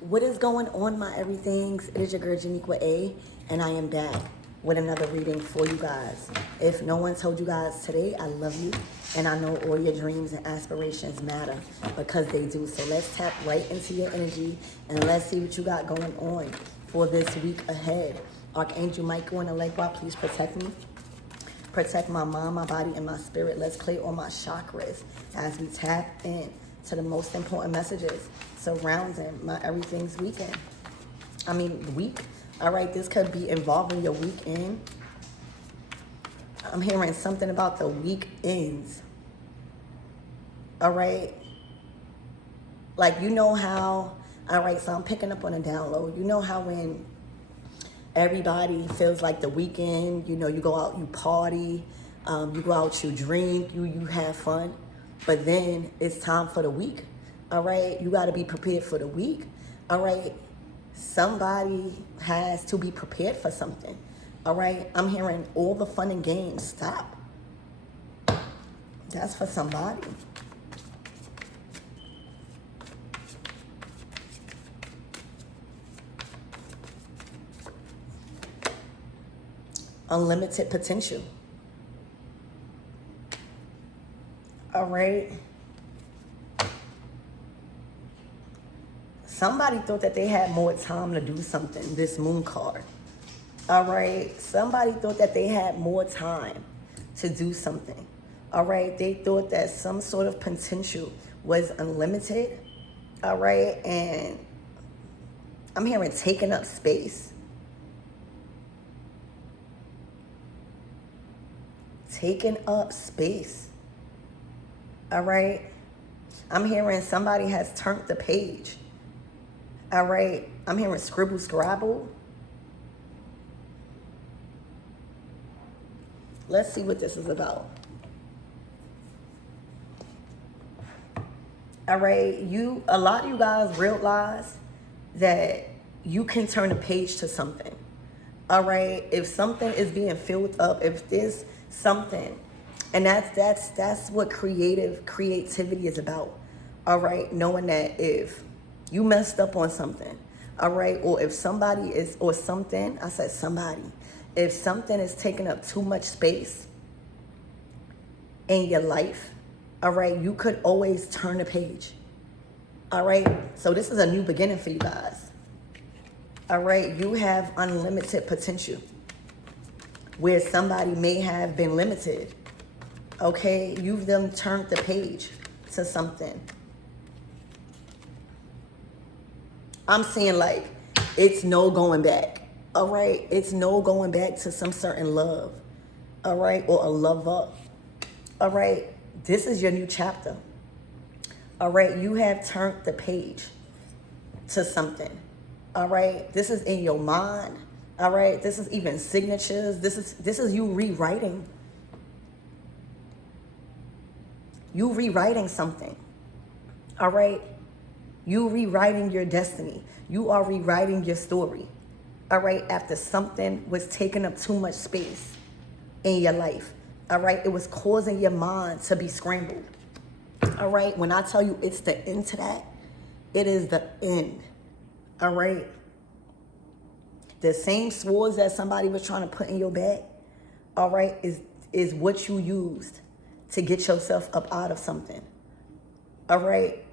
What is going on, my everythings? It is your girl Janiqua A, and I am back with another reading for you guys. If no one told you guys today, I love you, and I know all your dreams and aspirations matter because they do. So let's tap right into your energy and let's see what you got going on for this week ahead. Archangel Michael and Allegra, please protect me. Protect my mind, my body, and my spirit. Let's clear all my chakras as we tap in to the most important messages surrounding my everything's week. All right, this could be involving your weekend. I'm hearing something about the weekends. All right. Like, you know how, all right, so I'm picking up on a download. You know how when everybody feels like the weekend, you know, you go out, you party, you go out, you drink, you have fun. But then it's time for the week, all right? You got to be prepared for the week, all right? Somebody has to be prepared for something, all right? I'm hearing all the fun and games stop. That's for somebody. Unlimited potential. All right. Somebody thought that they had more time to do something, this moon card. All right. Somebody thought that they had more time to do something. All right. They thought that some sort of potential was unlimited. All right. And I'm hearing taking up space. Taking up space. All right. I'm hearing somebody has turned the page. All right. I'm hearing scribble scrabble. Let's see what this is about. All right. A lot of you guys realize that you can turn a page to something. All right. If something is being filled up, if there's something. And that's what creativity is about. All right, knowing that if you messed up on something, all right, or if somebody is, or something, I said somebody, if something is taking up too much space in your life, all right, you could always turn a page. All right, so this is a new beginning for you guys. All right, you have unlimited potential where somebody may have been limited. Okay, you've them turned the page to something. I'm saying like, it's no going back. All right, it's no going back to some certain love. All right, or a lover. All right, this is your new chapter. All right, you have turned the page to something. All right, this is in your mind. All right, this is even signatures. This is you rewriting. You rewriting something. All right, you rewriting your destiny. You are rewriting your story. All right, after something was taking up too much space in your life. All right, it was causing your mind to be scrambled. All right, when I tell you it's the end to that, it is the end. All right. The same swords that somebody was trying to put in your bag, all right, is what you used to get yourself up out of something. All right.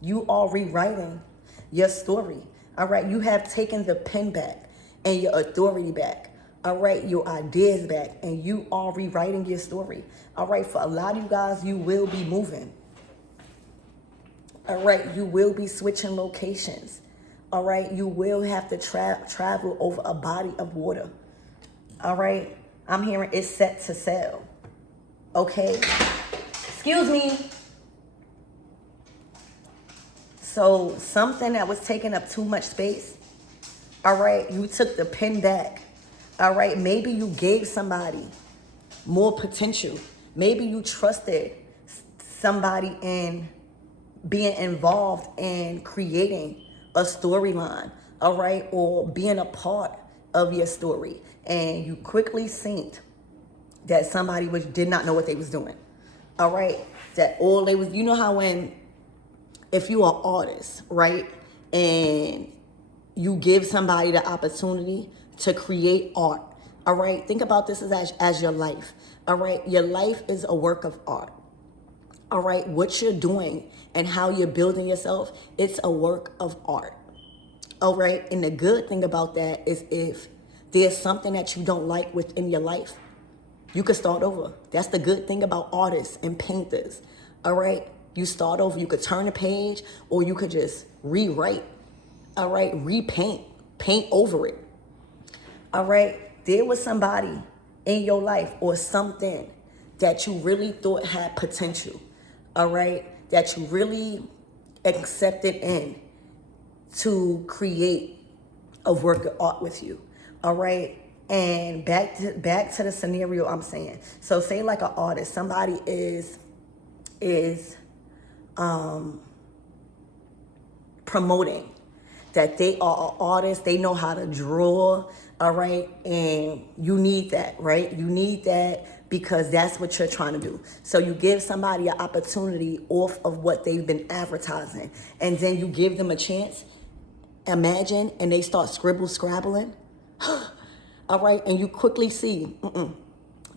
You are rewriting your story. All right. You have taken the pen back and your authority back. All right. Your ideas back, and you are rewriting your story. All right. For a lot of you guys, you will be moving. All right. You will be switching locations. All right, you will have to travel over a body of water. All right, I'm hearing it's set to sail. Okay, excuse me. So something that was taking up too much space, all right, you took the pen back. All right, maybe you gave somebody more potential. Maybe you trusted somebody in being involved in creating a storyline, all right, or being a part of your story, and you quickly synced that somebody did not know what they was doing, all right, that all they was, you know how when if you are an artist, right, and you give somebody the opportunity to create art, all right, think about this as your life, all right? Your life is a work of art, all right? What you're doing and how you're building yourself, it's a work of art, all right? And the good thing about that is if there's something that you don't like within your life, you could start over. That's the good thing about artists and painters, all right? You start over. You could turn a page, or you could just rewrite, all right? Repaint, paint over it, all right? There was somebody in your life or something that you really thought had potential, all right? That you really accepted in to create a work of art with you, all right? And back to the scenario I'm saying. So say like an artist, somebody is promoting that they are an artist, they know how to draw, all right? And you need that, right? You need that because that's what you're trying to do. So you give somebody an opportunity off of what they've been advertising, and then you give them a chance, imagine, and they start scrabbling. All right, and you quickly see,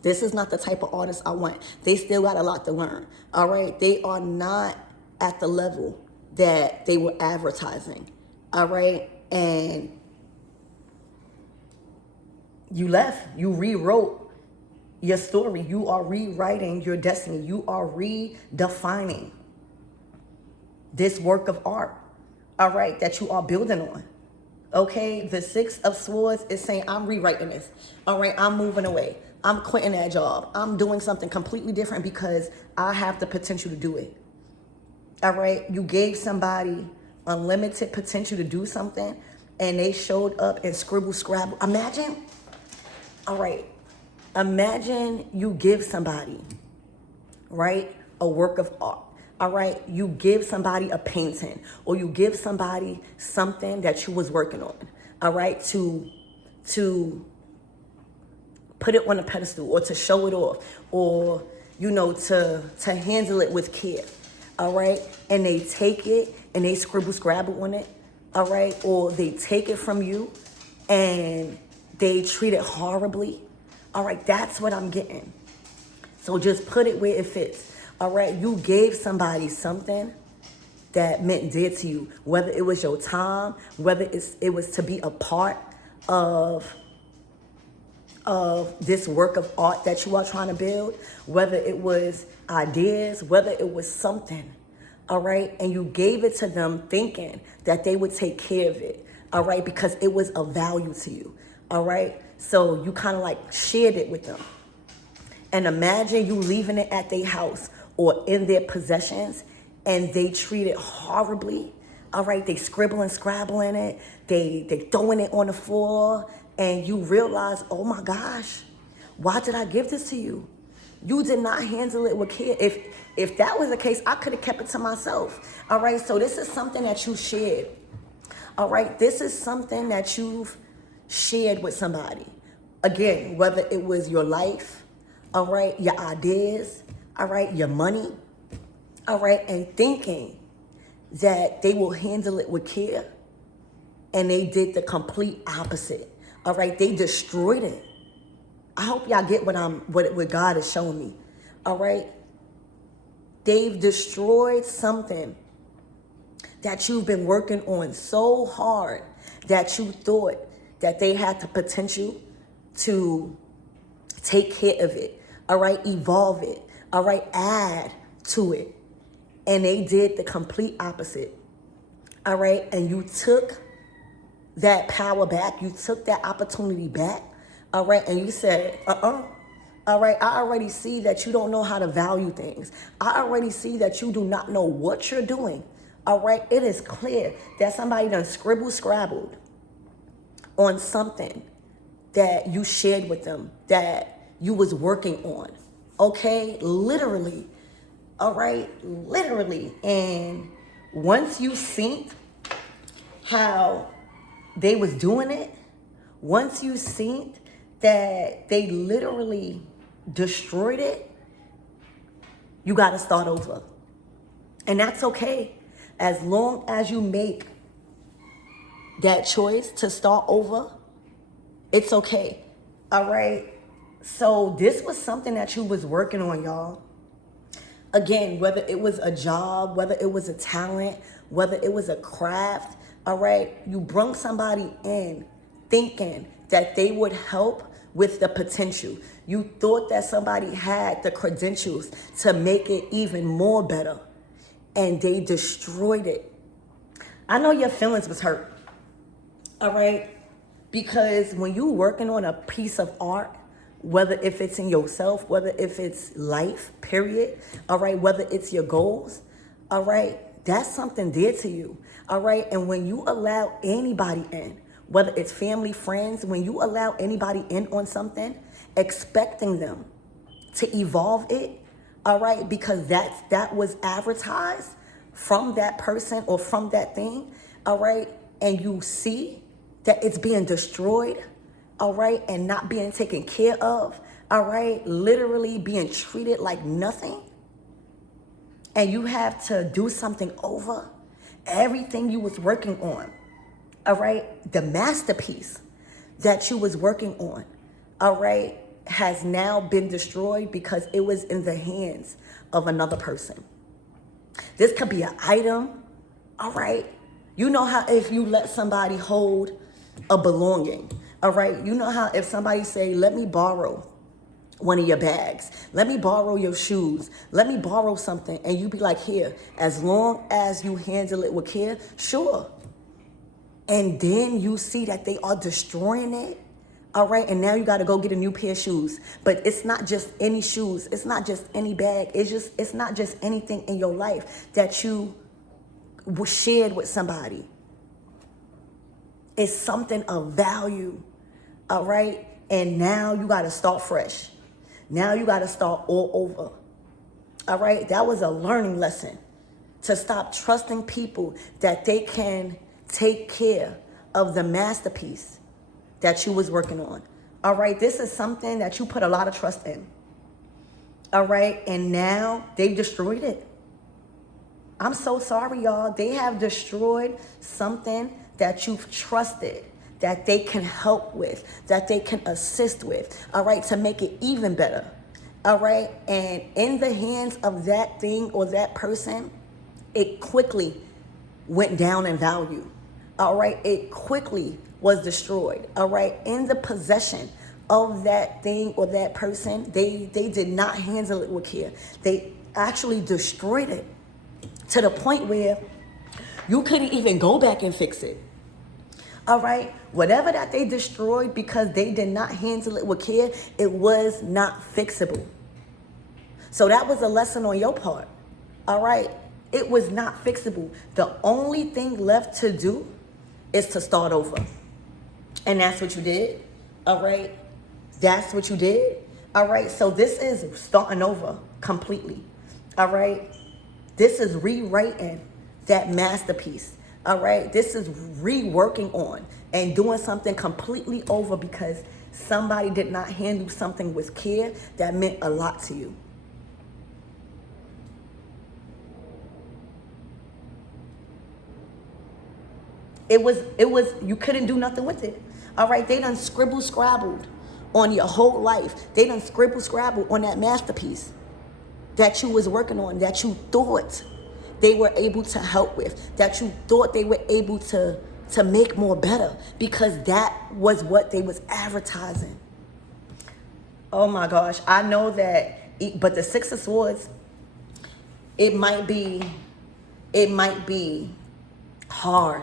this is not the type of artist I want. They still got a lot to learn. All right, they are not at the level that they were advertising. All right, and you left. You rewrote your story. You are rewriting your destiny. You are redefining this work of art, all right, that you are building on. Okay, the Six of Swords is saying, I'm rewriting this. All right, I'm moving away. I'm quitting that job. I'm doing something completely different because I have the potential to do it. All right, you gave somebody unlimited potential to do something, and they showed up and scrabble. Imagine, all right, imagine you give somebody, right, a work of art. All right, you give somebody a painting, or you give somebody something that you was working on, all right, to put it on a pedestal, or to show it off, or, you know, to handle it with care, all right? And they take it and they scrabble on it, all right? Or they take it from you and they treat it horribly, all right? That's what I'm getting. So just put it where it fits. All right, you gave somebody something that meant dear to you, whether it was your time, whether it was to be a part of this work of art that you are trying to build, whether it was ideas, whether it was something, all right? And you gave it to them thinking that they would take care of it, all right? Because it was of value to you, all right? So you kind of like shared it with them. And imagine you leaving it at their house or in their possessions, and they treat it horribly. All right, they scrabbling it, they throwing it on the floor, and you realize, oh my gosh, why did I give this to you? You did not handle it with care. If that was the case, I could have kept it to myself. All right, so this is something that you shared. All right, this is something that you've shared with somebody. Again, whether it was your life, all right, your ideas, all right, your money, all right, and thinking that they will handle it with care, and they did the complete opposite. All right, they destroyed it. I hope y'all get what God is showing me. All right, they've destroyed something that you've been working on so hard that you thought that they had the potential to take care of it, all right, evolve it, all right, add to it. And they did the complete opposite, all right? And you took that power back, you took that opportunity back, all right? And you said, all right, I already see that you don't know how to value things. I already see that you do not know what you're doing, all right? It is clear that somebody done scrabbled on something that you shared with them, that you was working on, okay? Literally, all right? Literally. And once you seen how they was doing it, once you seen that they literally destroyed it, you got to start over. And that's okay, As long as you make that choice to start over, it's okay. All right. So this was something that you was working on, y'all. Again, whether it was a job, whether it was a talent, whether it was a craft, all right, you brung somebody in thinking that they would help with the potential. You thought that somebody had the credentials to make it even more better, and they destroyed it. I know your feelings was hurt, all right, because when you working on a piece of art, whether if it's in yourself, whether if it's life, period, all right, whether it's your goals, all right, that's something dear to you, all right? And when you allow anybody in, whether it's family, friends, when you allow anybody in on something, expecting them to evolve it, all right, because that was advertised from that person or from that thing, all right, and you see that it's being destroyed, all right, and not being taken care of, all right, literally being treated like nothing, and you have to do something over, everything you was working on, all right, the masterpiece that you was working on, all right, has now been destroyed because it was in the hands of another person. This could be an item, all right? You know how if you let somebody hold a belonging, all right? You know how if somebody say, let me borrow one of your bags, let me borrow your shoes, let me borrow something, and you be like, here, as long as you handle it with care, sure. And then you see that they are destroying it, all right? And now you got to go get a new pair of shoes. But it's not just any shoes. It's not just any bag. It's not just anything in your life that you shared with somebody. It's something of value, all right? And now you got to start fresh. Now you got to start all over, all right? That was a learning lesson, to stop trusting people that they can take care of the masterpiece that you was working on, all right? This is something that you put a lot of trust in, all right? And now they've destroyed it. I'm so sorry, y'all. They have destroyed something that you've trusted, that they can help with, that they can assist with, all right, to make it even better, all right? And in the hands of that thing or that person, it quickly went down in value, all right? It quickly was destroyed, all right? In the possession of that thing or that person, they did not handle it with care. They actually destroyed it to the point where you couldn't even go back and fix it, all right? Whatever that they destroyed because they did not handle it with care, it was not fixable. So that was a lesson on your part, all right? It was not fixable. The only thing left to do is to start over. And that's what you did, all right? That's what you did, all right? So this is starting over completely, all right? This is rewriting that masterpiece, all right? This is reworking on and doing something completely over because somebody did not handle something with care that meant a lot to you. It was, you couldn't do nothing with it. All right, they done scrabbled on your whole life. They done scrabbled on that masterpiece that you was working on, that you thought they were able to help with, that you thought they were able to make more better, because that was what they was advertising. Oh my gosh, I know that, but the Six of Swords, it might be hard,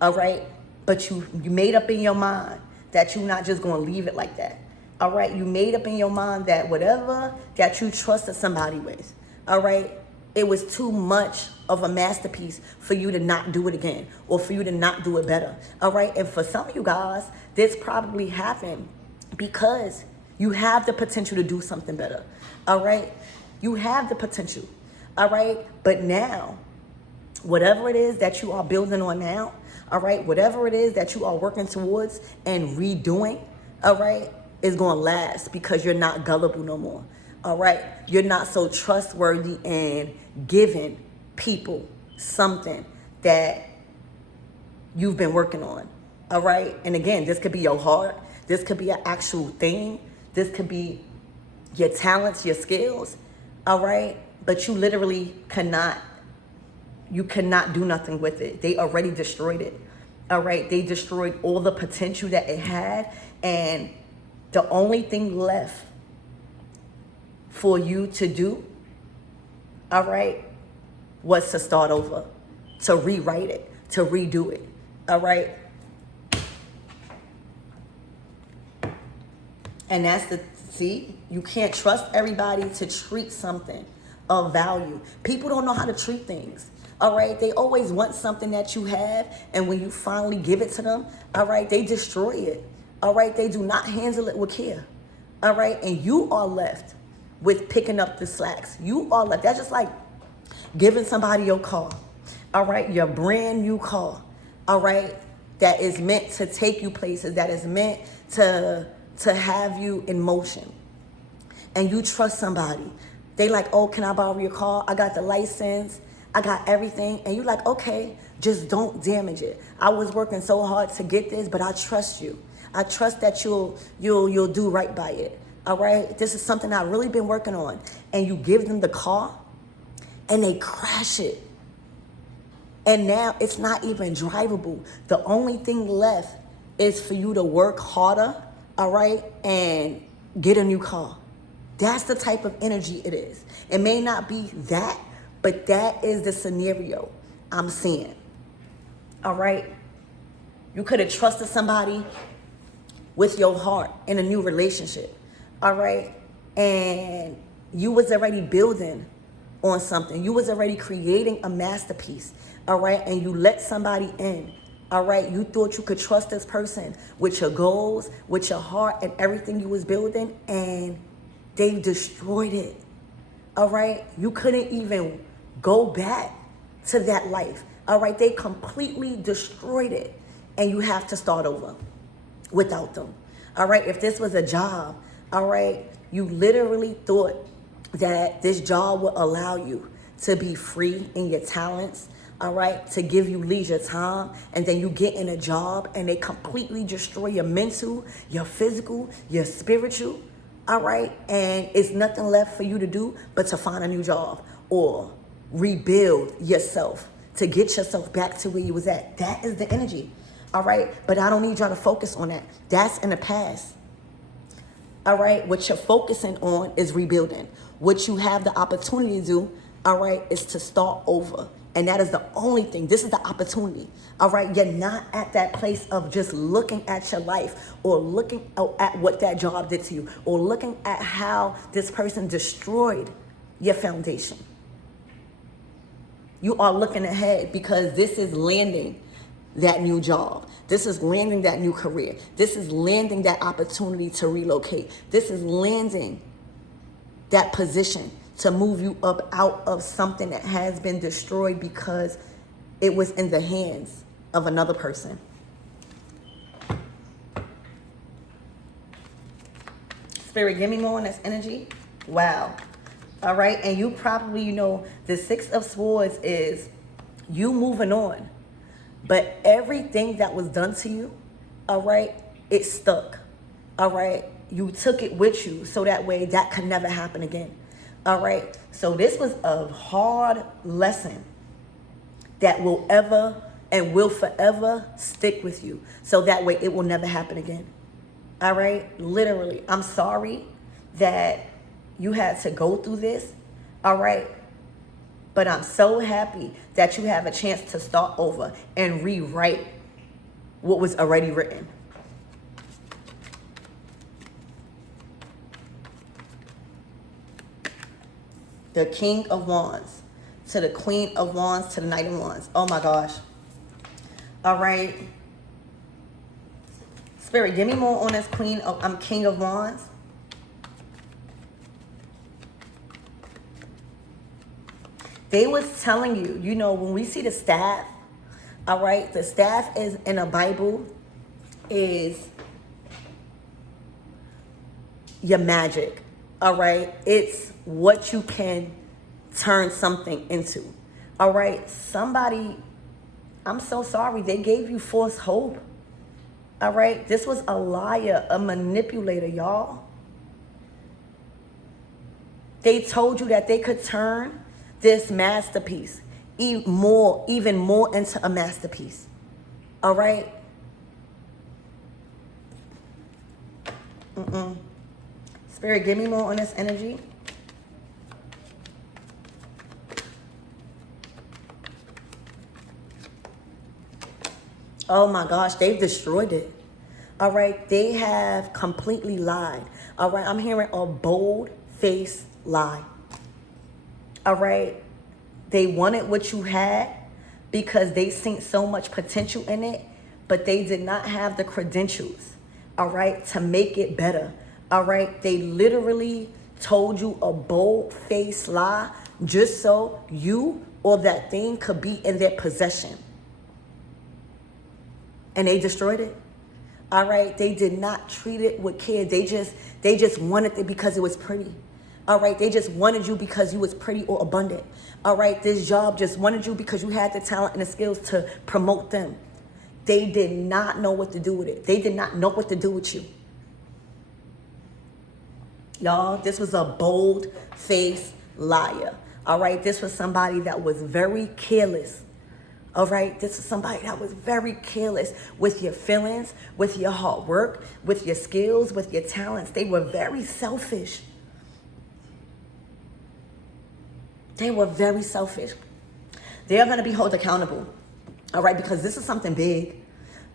all right? But you made up in your mind that you're not just going to leave it like that, all right? You made up in your mind that whatever that you trusted somebody with, all right, it was too much of a masterpiece for you to not do it again or for you to not do it better, all right? And for some of you guys, this probably happened because you have the potential to do something better, all right? You have the potential, all right? But now, whatever it is that you are building on now, all right, whatever it is that you are working towards and redoing, all right, is going to last because you're not gullible no more, all right? You're not so trustworthy and giving people something that you've been working on. All right. And again, this could be your heart. This could be an actual thing. This could be your talents, your skills. All right. But you literally cannot do nothing with it. They already destroyed it. All right. They destroyed all the potential that it had. And the only thing left for you to do, all right, was to start over, to rewrite it, to redo it. All right. And that's see, you can't trust everybody to treat something of value. People don't know how to treat things. All right. They always want something that you have. And when you finally give it to them, all right, they destroy it. All right. They do not handle it with care. All right. And you are left with picking up the slacks. You are left. That's just like giving somebody your car. All right. Your brand new car. All right. That is meant to take you places. That is meant to have you in motion. And you trust somebody. They like, oh, can I borrow your car? I got the license. I got everything. And you like, okay, just don't damage it. I was working so hard to get this, but I trust you. I trust that you'll do right by it. All right. This is something I've really been working on. And you give them the car and they crash it. And now it's not even drivable. The only thing left is for you to work harder, all right, and get a new car. That's the type of energy it is. It may not be that, but that is the scenario I'm seeing. All right. You could have trusted somebody with your heart in a new relationship. All right. And you was already building on something. You was already creating a masterpiece. All right. And you let somebody in. All right. You thought you could trust this person with your goals, with your heart and everything you was building. And they destroyed it. All right. You couldn't even go back to that life. All right. They completely destroyed it. And you have to start over without them. All right. If this was a job, all right, you literally thought that this job would allow you to be free in your talents, all right, to give you leisure time, and then you get in a job and they completely destroy your mental, your physical, your spiritual, all right, and it's nothing left for you to do but to find a new job or rebuild yourself to get yourself back to where you was at. That is the energy, all right, but I don't need y'all to focus on that. That's in the past. All right, what you're focusing on is rebuilding. What you have the opportunity to do, all right, is to start over. And that is the only thing. This is the opportunity. All right, you're not at that place of just looking at your life or looking at what that job did to you or looking at how this person destroyed your foundation. You are looking ahead because this is landing that new job. This is landing that new career. This is landing that opportunity to relocate. This is landing that position to move you up out of something that has been destroyed because it was in the hands of another person. Spirit, give me more on this energy. Wow. All right. And you probably, the Six of Swords is you moving on. But everything that was done to you, all right, it stuck, all right? You took it with you so that way that could never happen again, all right? So this was a hard lesson that will ever and will forever stick with you. So that way it will never happen again, all right? Literally, I'm sorry that you had to go through this, all right? But I'm so happy that you have a chance to start over and rewrite what was already written. The King of Wands to the Queen of Wands to the Knight of Wands. Oh my gosh. All right. Spirit, give me more on this King of Wands. They was telling you, when we see the staff, all right, the staff is in a Bible is your magic, all right? It's what you can turn something into, All right, somebody, I'm so sorry, they gave you false hope. All right, this was a liar, a manipulator, y'all. They told you that they could turn this masterpiece even more into a masterpiece. All right? Spirit, give me more on this energy. Oh my gosh, they've destroyed it. All right, they have completely lied. All right, I'm hearing a bold-faced lie. All right, they wanted what you had because they seen so much potential in it, but they did not have the credentials, all right, to make it better. All right, they literally told you a bold-faced lie just so you or that thing could be in their possession. And they destroyed it. All right, they did not treat it with care. They just wanted it because it was pretty. All right, they just wanted you because you was pretty or abundant. All right, this job just wanted you because you had the talent and the skills to promote them. They did not know what to do with it. They did not know what to do with you. Y'all, this was a bold-faced liar. All right, this was somebody that was very careless. All right, this is somebody that was very careless with your feelings, with your hard work, with your skills, with your talents. They were very selfish. They were very selfish. They are going to be held accountable. All right, because this is something big.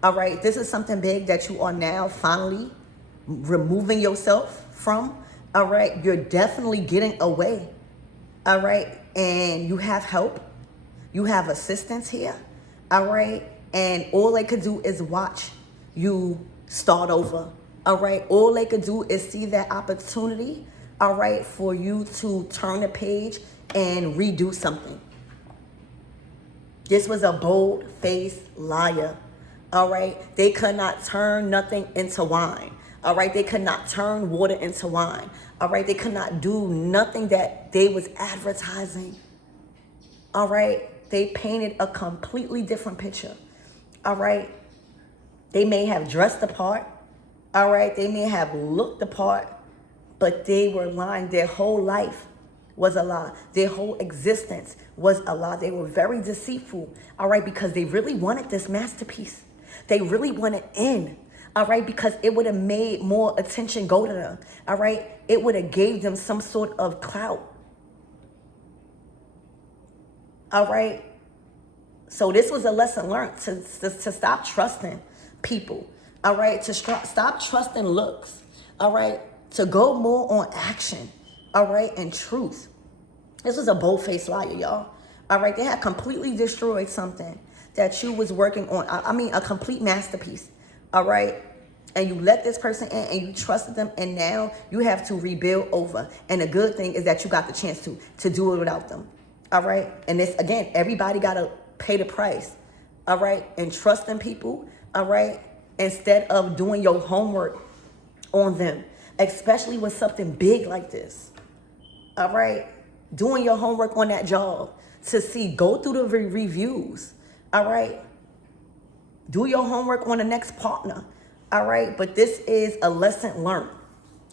All right, this is something big that you are now finally removing yourself from. All right, you're definitely getting away. All right, and you have help. You have assistance here, all right? And all they could do is watch you start over, all right? All they could do is see that opportunity, all right, for you to turn the page and redo something. This was a bold-faced liar, all right? They could not turn nothing into wine, all right? They could not turn water into wine, all right? They could not do nothing that they was advertising, all right? They painted a completely different picture, all right? They may have dressed the part, all right? They may have looked the part, but they were lying. Their whole life was a lie. Their whole existence was a lie. They were very deceitful, all right, because they really wanted this masterpiece. They really wanted in, all right, because it would have made more attention go to them, all right? It would have gave them some sort of clout. All right. So this was a lesson learned to stop trusting people. All right. To stop trusting looks. All right. To go more on action. All right. And truth. This was a bold-faced liar, y'all. All right. They had completely destroyed something that you was working on. I mean, a complete masterpiece. All right. And you let this person in and you trusted them. And now you have to rebuild over. And the good thing is that you got the chance to do it without them. All right. And this, again, everybody got to pay the price. All right. And trusting people. All right. Instead of doing your homework on them, especially with something big like this. All right. Doing your homework on that job to see, go through the reviews. All right. Do your homework on the next partner. All right. But this is a lesson learned.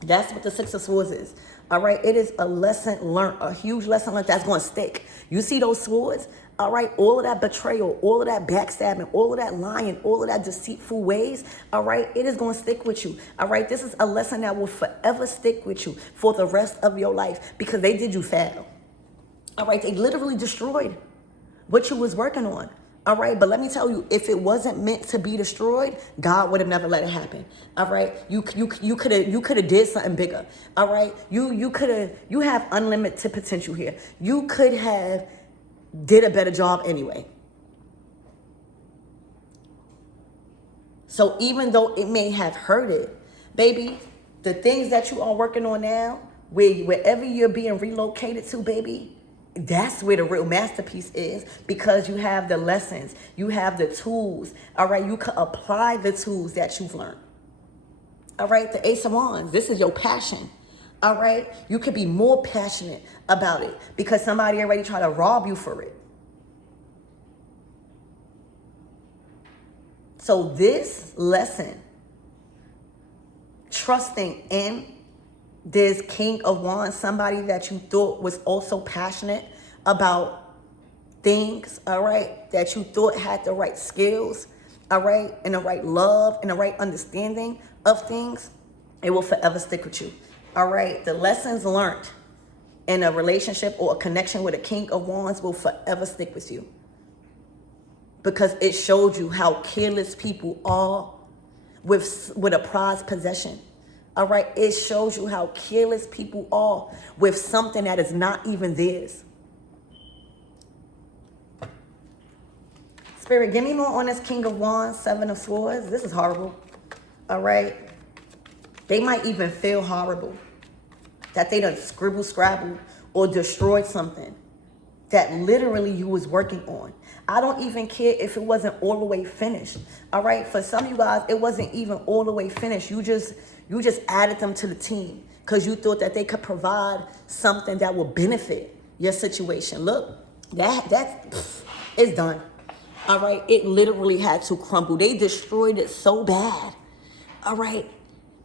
That's what the Six of Swords is. All right, it is a lesson learned, a huge lesson learned that's going to stick. You see those swords? All right, all of that betrayal, all of that backstabbing, all of that lying, all of that deceitful ways, all right, it is going to stick with you. All right, this is a lesson that will forever stick with you for the rest of your life because they did you fail. All right, they literally destroyed what you was working on. All right, but let me tell you, if it wasn't meant to be destroyed, God would have never let it happen. All right, you could have did something bigger. All right, you have unlimited potential here. You could have did a better job anyway. So even though it may have hurted, baby, the things that you are working on now, wherever you're being relocated to, baby, that's where the real masterpiece is because you have the lessons, you have the tools, all right? You can apply the tools that you've learned, all right? The Ace of Wands, this is your passion, all right? You could be more passionate about it because somebody already tried to rob you for it, So this lesson, trusting in this King of Wands, somebody that you thought was also passionate about things, all right, that you thought had the right skills, all right, and the right love and the right understanding of things, it will forever stick with you, all right? The lessons learned in a relationship or a connection with a King of Wands will forever stick with you, because it showed you how careless people are with a prized possession. All right, it shows you how careless people are with something that is not even theirs. Spirit, give me more on this King of Wands, Seven of Swords. This is horrible. All right. They might even feel horrible that they done scrabble or destroyed something that literally you was working on. I don't even care if it wasn't all the way finished. All right. For some of you guys, it wasn't even all the way finished. You just added them to the team because you thought that they could provide something that will benefit your situation. Look, that's it's done. All right. It literally had to crumble. They destroyed it so bad. All right.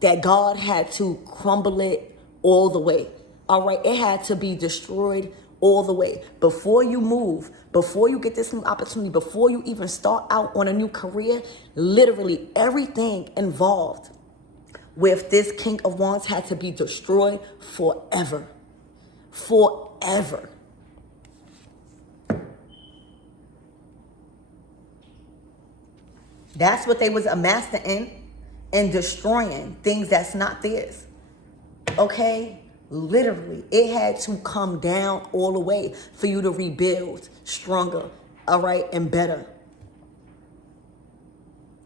That God had to crumble it all the way. All right. It had to be destroyed all the way. Before you move, before you get this new opportunity, before you even start out on a new career, literally everything involved with this King of Wands had to be destroyed forever. Forever. That's what they was a master in destroying things that's not theirs. Okay? Literally, it had to come down all the way for you to rebuild stronger, all right, and better.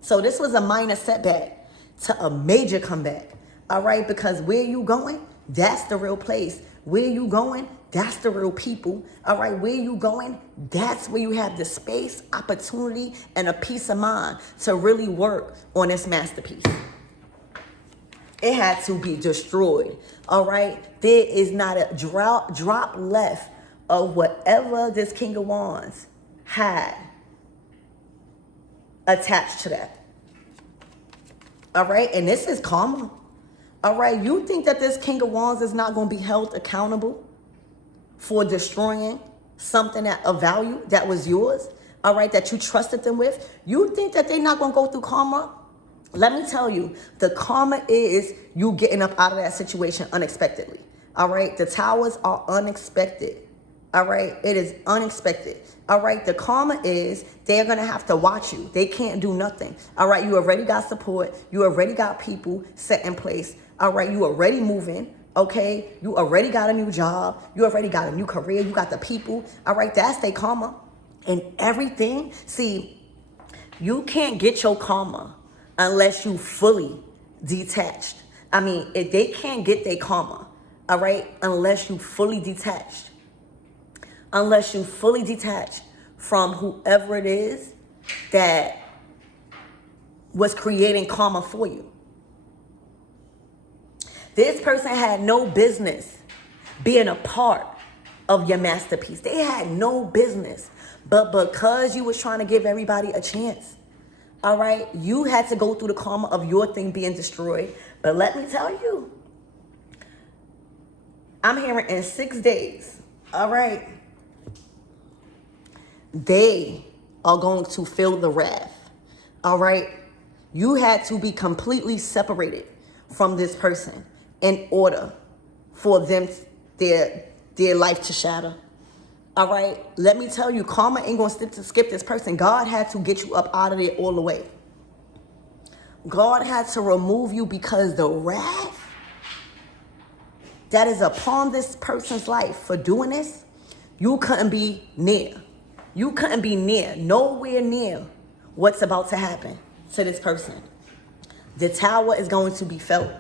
So this was a minor setback to a major comeback, all right, because where you going, that's the real place. Where you going, that's the real people, all right. Where you going, that's where you have the space, opportunity, and a peace of mind to really work on this masterpiece. It had to be destroyed, all right? There is not a drop left of whatever this King of Wands had attached to that, all right? And this is karma, all right? You think that this King of Wands is not going to be held accountable for destroying something of value that was yours, all right, that you trusted them with? You think that they're not going to go through karma? Let me tell you, the karma is you getting up out of that situation unexpectedly. All right. The towers are unexpected. All right. It is unexpected. All right. The karma is they're going to have to watch you. They can't do nothing. All right. You already got support. You already got people set in place. All right. You already moving. Okay. You already got a new job. You already got a new career. You got the people. All right. That's their karma and everything. See, you can't get your karma unless you fully detached. I mean, if they can't get their karma, all right, unless you fully detached. Unless you fully detached from whoever it is that was creating karma for you. This person had no business being a part of your masterpiece. They had no business. But because you was trying to give everybody a chance, all right, you had to go through the karma of your thing being destroyed. But let me tell you, I'm hearing in 6 days, all right, they are going to feel the wrath, all right? You had to be completely separated from this person in order for them, their life to shatter. All right, let me tell you, karma ain't going to skip this person. God had to get you up out of there all the way. God had to remove you because the wrath that is upon this person's life for doing this, you couldn't be near. You couldn't be near, nowhere near what's about to happen to this person. The tower is going to be felt.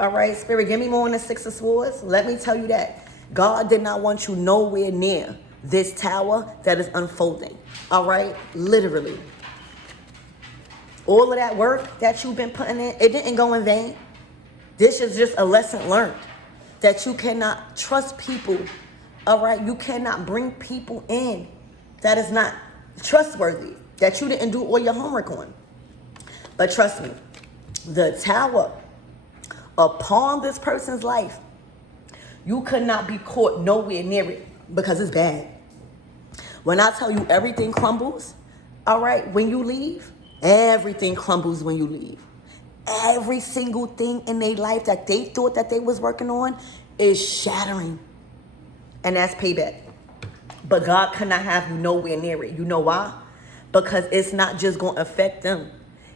All right, Spirit, give me more on the Six of Swords. Let me tell you that. God did not want you nowhere near this tower that is unfolding. All right? Literally. All of that work that you've been putting in, it didn't go in vain. This is just a lesson learned that you cannot trust people. All right? You cannot bring people in that is not trustworthy. that you didn't do all your homework on. But trust me, the tower upon this person's life, you could not be caught nowhere near it because it's bad. When I tell you everything crumbles, all right, when you leave, everything crumbles when you leave. Every single thing in their life that they thought that they was working on is shattering. And that's payback. But God cannot have you nowhere near it. You know why? Because it's not just going to affect them.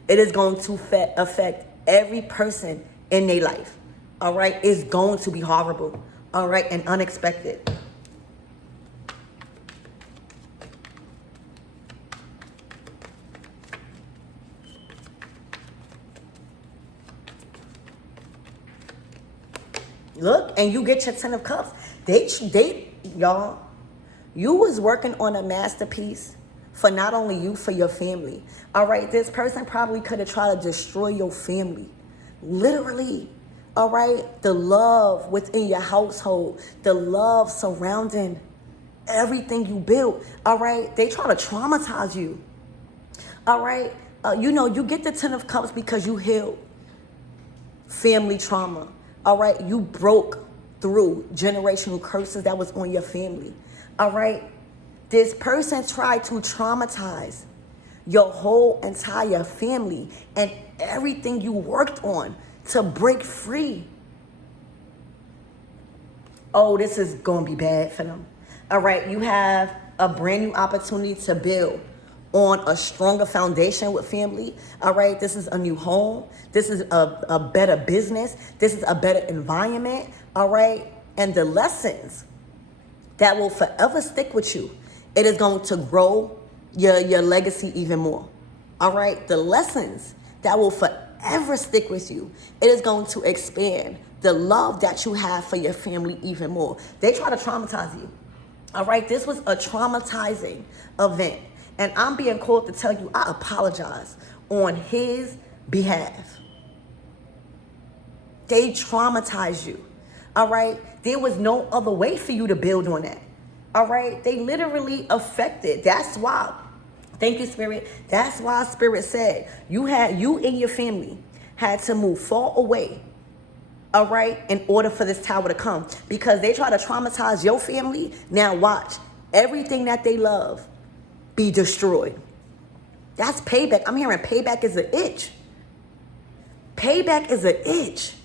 It is going to affect every person in their life. All right? It's going to be horrible. All right? And unexpected. Look, and you get your 10 of cups. Y'all, you was working on a masterpiece for not only you, for your family. All right, this person probably could have tried to destroy your family. Literally. All right, the love within your household, the love surrounding everything you built. All right, they try to traumatize you. All right, you get the 10 of cups because you healed family trauma. All right, you broke through generational curses that was on your family. All right, this person tried to traumatize your whole entire family and everything you worked on to break free. Oh, this is going to be bad for them. All right, you have a brand new opportunity to build on a stronger foundation with family. All right, this is a new home. This is a better business. This is a better environment. All right, and the lessons that will forever stick with you, it is going to grow your legacy even more. All right, the lessons that will forever stick with you, it is going to expand the love that you have for your family even more. They try to traumatize you. All right, this was a traumatizing event. And I'm being called to tell you, I apologize on his behalf. They traumatized you. All right. There was no other way for you to build on that. All right. They literally affected. That's why. Thank you, Spirit. That's why Spirit said you and your family had to move far away. All right. In order for this tower to come, because they try to traumatize your family. Now watch everything that they love be destroyed. That's payback. I'm hearing payback is an itch. Payback is an itch.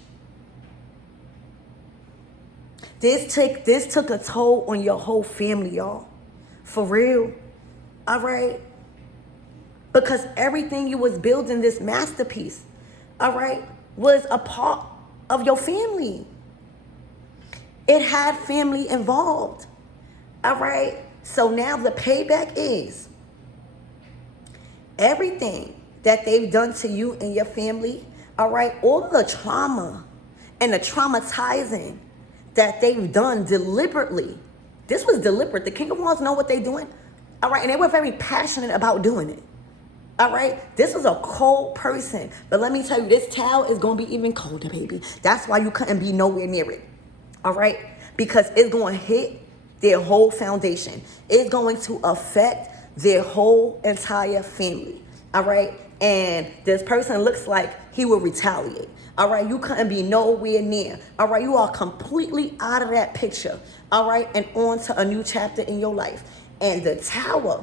This took a toll on your whole family, y'all. For real. All right. Because everything you was building, this masterpiece, all right, was a part of your family. It had family involved. All right. So now the payback is everything that they've done to you and your family, all right, all the trauma and the traumatizing that they've done deliberately. This was deliberate. The King of Wands know what they're doing, all right, and they were very passionate about doing it, all right. This was a cold person, but let me tell you, this towel is going to be even colder, baby. That's why you couldn't be nowhere near it, all right, because it's going to hit their whole foundation. It's going to affect their whole entire family. All right. And this person looks like he will retaliate. All right. You couldn't be nowhere near. All right. You are completely out of that picture. All right. And on to a new chapter in your life. And the tower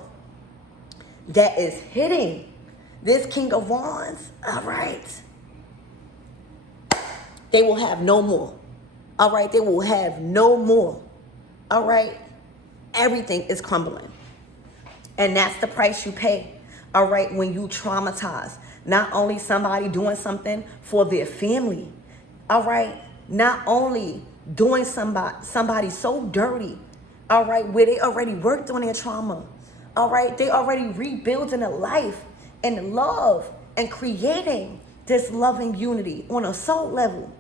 that is hitting this King of Wands. All right. They will have no more. All right. They will have no more. All right, everything is crumbling. And that's the price you pay, all right, when you traumatize. Not only somebody doing something for their family, all right, not only doing somebody so dirty, all right, where they already worked on their trauma, all right, they already rebuilding a life and love and creating this loving unity on a soul level.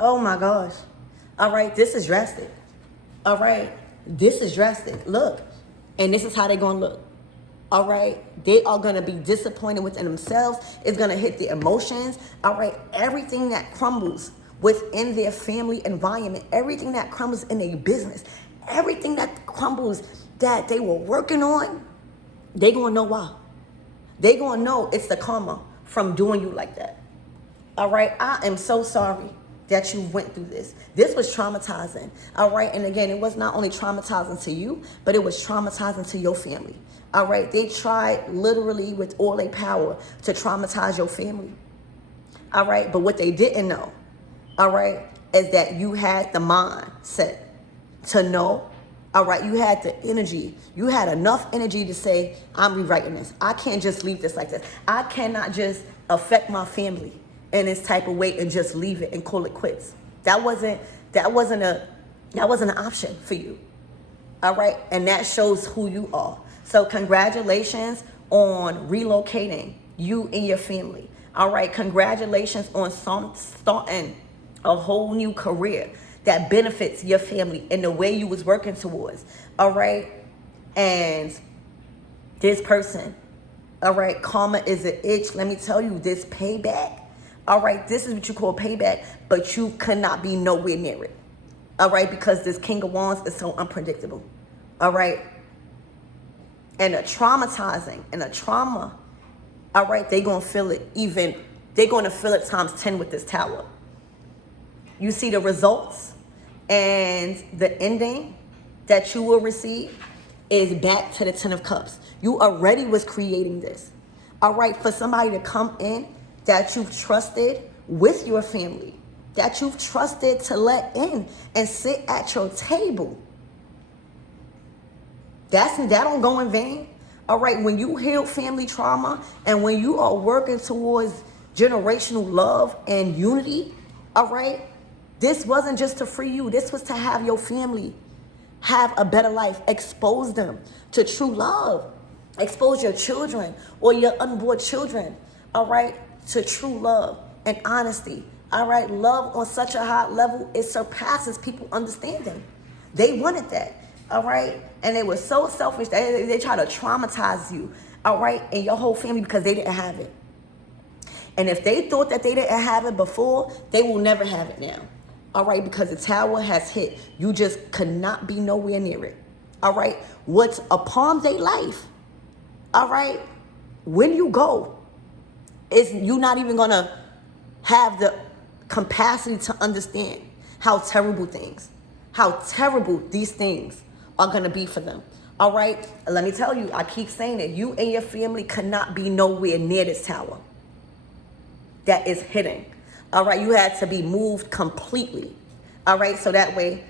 Oh my gosh. All right, this is drastic. All right, this is drastic. Look, and this is how they're going to look. All right, they are going to be disappointed within themselves. It's going to hit their emotions. All right, everything that crumbles within their family environment, everything that crumbles in their business, everything that crumbles that they were working on, They gonna know why. They gonna know it's the karma from doing you like that. All right, I am so sorry that you went through this. This was traumatizing. All right, and again, it was not only traumatizing to you, but it was traumatizing to your family. All right, they tried literally with all their power to traumatize your family. All right, but what they didn't know, all right, is that you had the mindset to know. All right, you had the energy. You had enough energy to say, I'm rewriting this. I can't just leave this like this. I cannot just affect my family in this type of way and just leave it and call it quits. That wasn't an option for you. All right, and that shows who you are. So congratulations on relocating you and your family. All right, congratulations on starting a whole new career that benefits your family in the way you was working towards. All right, and this person, all right, karma is an itch. Let me tell you, this payback, all right, this is what you call payback, but you could not be nowhere near it. All right, because this King of Wands is so unpredictable. All right, and a traumatizing and a trauma, all right, they're going to feel it times 10 with this Tower. You see the results and the ending that you will receive is back to the 10 of Cups. You already was creating this. All right, for somebody to come in that you've trusted with your family, that you've trusted to let in and sit at your table. That don't go in vain. All right, when you heal family trauma and when you are working towards generational love and unity, all right, this wasn't just to free you. This was to have your family have a better life. Expose them to true love. Expose your children or your unborn children, all right, to true love and honesty. All right, love on such a high level, it surpasses people understanding. They wanted that, all right? And they were so selfish that they try to traumatize you, all right, and your whole family because they didn't have it. And if they thought that they didn't have it before, they will never have it now. All right, because the Tower has hit. You just could not be nowhere near it. All right, what's upon their life, all right, when you go, is you not even going to have the capacity to understand how terrible these things are going to be for them. All right, let me tell you, I keep saying it. You and your family cannot be nowhere near this Tower that is hitting. All right, you had to be moved completely. All right, so that way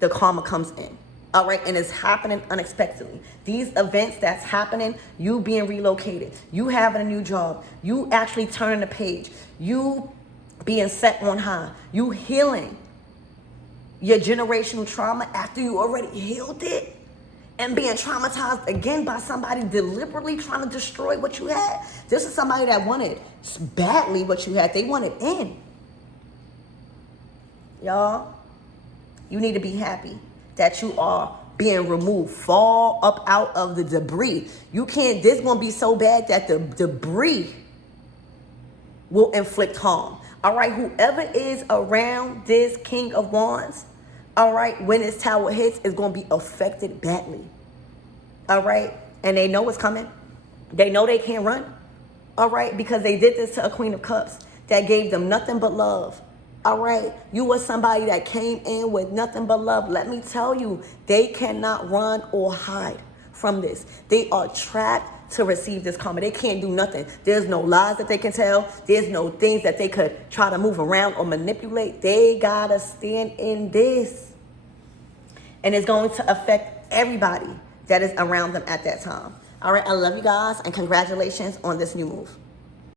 the karma comes in. All right, and it's happening unexpectedly. These events that's happening, you being relocated, you having a new job, you actually turning the page, you being set on high, you healing your generational trauma after you already healed it, and being traumatized again by somebody deliberately trying to destroy what you had. This is somebody that wanted badly what you had. They wanted in. Y'all, you need to be happy that you are being removed. Fall up out of the debris. You can't, this gonna be so bad that the debris will inflict harm. All right, whoever is around this King of Wands, all right, when this Tower hits, is going to be affected badly. All right, and they know it's coming. They know they can't run. All right, because they did this to a Queen of Cups that gave them nothing but love. All right, you were somebody that came in with nothing but love. Let me tell you, they cannot run or hide from this. They are trapped to receive this karma. They can't do nothing. There's no lies that they can tell. There's no things that they could try to move around or manipulate. They gotta stand in this. And it's going to affect everybody that is around them at that time. All right, I love you guys and congratulations on this new move.